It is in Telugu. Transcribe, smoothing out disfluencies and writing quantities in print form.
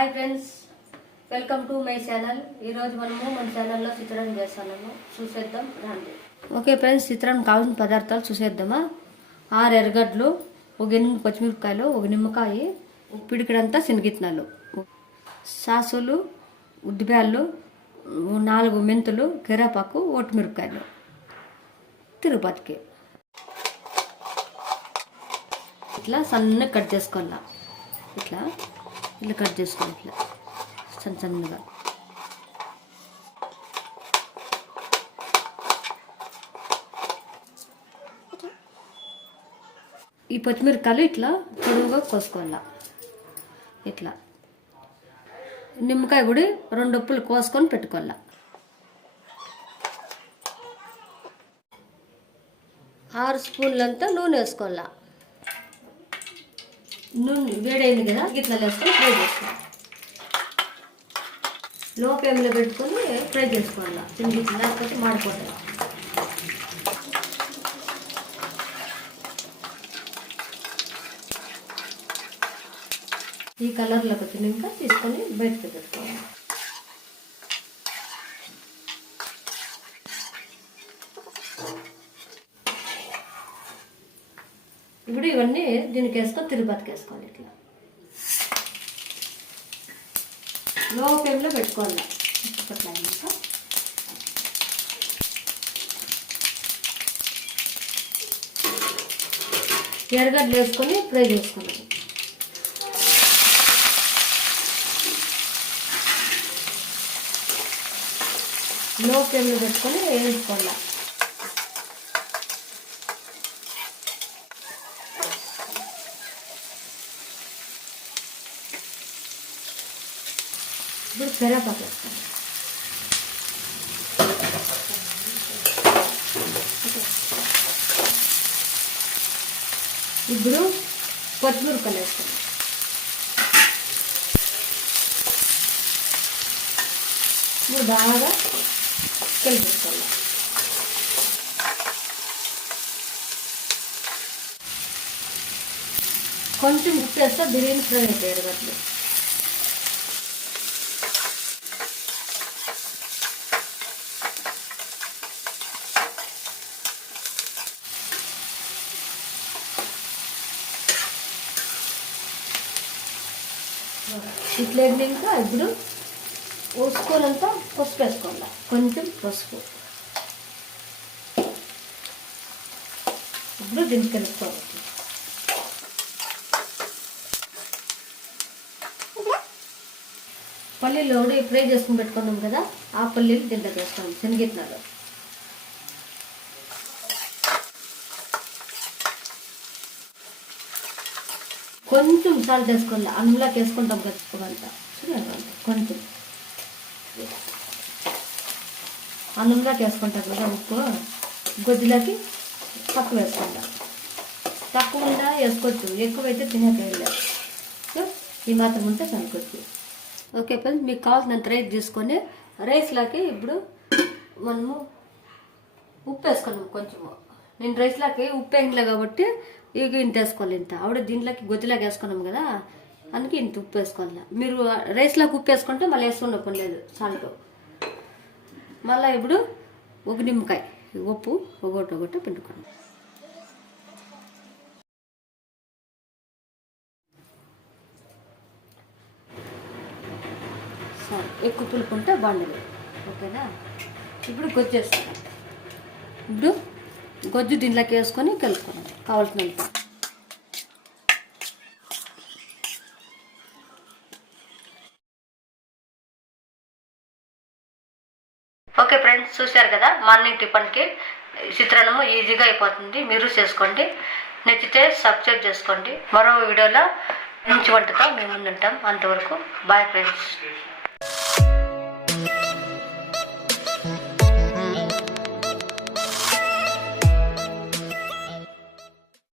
Hi friends, welcome to my channel. ఈరోజు మనము మన ఛానల్లో చిత్రాన్ని చేస్తున్నాము, చూసేద్దాం రండి. ఓకే ఫ్రెండ్స్, చిత్రానికి కావాల్సిన పదార్థాలు చూసేద్దామా. 6 ఎర్రగడ్డలు, 1 8 పచ్చిమిరపకాయలు, 1 నిమ్మకాయ, పిడికిడంతా శనగిత్తనాలు, సాసులు, ఉద్దిబ్యాళ్ళు, 4 మెంతులు, కరివేపాకు, ఒట్టిమిరపకాయలు, తిరుపతికి ఇట్లా సన్నగా కట్ చేసుకోవాలా. ఇట్లా కట్ చేసుకోవాలి, ఇట్లా సన్నగా. ఈ పచ్చిమిరపకాయలు ఇట్లా పొడవుగా కోసుకోవాలా. ఇట్లా నిమ్మకాయ కూడా 2 ఉప్పులు కోసుకొని పెట్టుకోవాలా. 6 స్పూన్లంతా నూనె వేసుకోవాలా. నూనె వేడైంది కదా, గిట్లా వేసుకొని ఫ్రై చేసుకోవాలి. లో ఫ్లేమ్లో పెట్టుకొని ఫ్రై చేసుకోవాలి. గిట్ల లేకపోతే మాడిపోతుంది. ఈ కలర్లోకి వచ్చినాక తీసుకొని బయటకు పెట్టుకోవాలి. ఇప్పుడు ఇవన్నీ దీనికి వేసుకొని తిరుపతికి వేసుకోవాలి. ఇట్లా లో ఫ్లేమ్లో పెట్టుకోవాలి. ఇట్లా ఇంకా ఎర్రగడ్డలు వేసుకొని ఫ్రై చేసుకోవాలి. లో ఫ్లేమ్లో పెట్టుకొని వేసుకోవాలి. ఇప్పుడు కరివేపాకు వేస్తాను. ఇప్పుడు పచ్చిమిరపకాయలు వేస్తాను. ఇప్పుడు బాగా కలిపేసుకోవాలి. కొంచెం ఉప్పు వేస్తే బిర్యానీ ఫ్రై అవుతాయి ఎర్రగడ్డలు. ఇట్లా ఇంకా ఇప్పుడు వేసుకోనంతా పసుపు వేసుకోవాలి. కొంచెం పసుపు. ఇప్పుడు దీనికి కలుపుకోవాలి. పల్లీలు కూడా ఫ్రై చేసుకుని పెట్టుకున్నాం కదా, ఆ పల్లీలు దీంట్లోకి వేసుకోవాలి. శనగిత్తనాలు కొంచెం సాల్ట్ వేసుకోవాలి. అందులోకి వేసుకుంటాం కదా కొంచెం అన్నంలోకి వేసుకుంటాం కదా ఉప్పు. గొజ్జులోకి తక్కువ వేసుకుంటాం. తక్కువ ఉందా వేసుకోవచ్చు, ఎక్కువైతే తినేకేయలేదు. సో ఈ మాత్రం ఉంటే సరిపోతుంది. ఓకే ఫ్రెండ్స్, మీకు కావాల్సినంత రైస్ తీసుకొని రైస్లోకి ఇప్పుడు మనము ఉప్పు వేసుకున్నాము. కొంచెము నేను రైస్లోకి ఉప్పు వేయలే కాబట్టి ఇంత వేసుకోవాలి. ఇంత ఆవిడ దీంట్లోకి గొజ్జులాగా వేసుకున్నాం కదా, అందుకే ఇంత ఉప్పు వేసుకోవాలి. మీరు రైస్లోకి ఉప్పు వేసుకుంటే మళ్ళీ వేసుకున్న పని లేదు, సాల్ట్. మళ్ళీ ఇప్పుడు 1 నిమ్మకాయ ఉప్పు ఒకటి పిండుకోండి. సరే, ఎక్కువ పులుపు ఉంటే బాగుండదు. ఓకేనా? ఇప్పుడు గొజ్జు వేస్తాను. ఇప్పుడు గొజ్జు దీంట్లోకి వేసుకొని కలుపుకోండి కావాల్సినంత. ఓకే ఫ్రెండ్స్, చూశారు కదా, మార్నింగ్ టిఫిన్కి చిత్రాన్నము ఈజీగా అయిపోతుంది. మీరు చేసుకోండి. నచ్చితే సబ్స్క్రైబ్ చేసుకోండి. మరో వీడియోలో మంచి వంటతో మేము ముందుంటాం. అంతవరకు బాయ్ ఫ్రెండ్స్.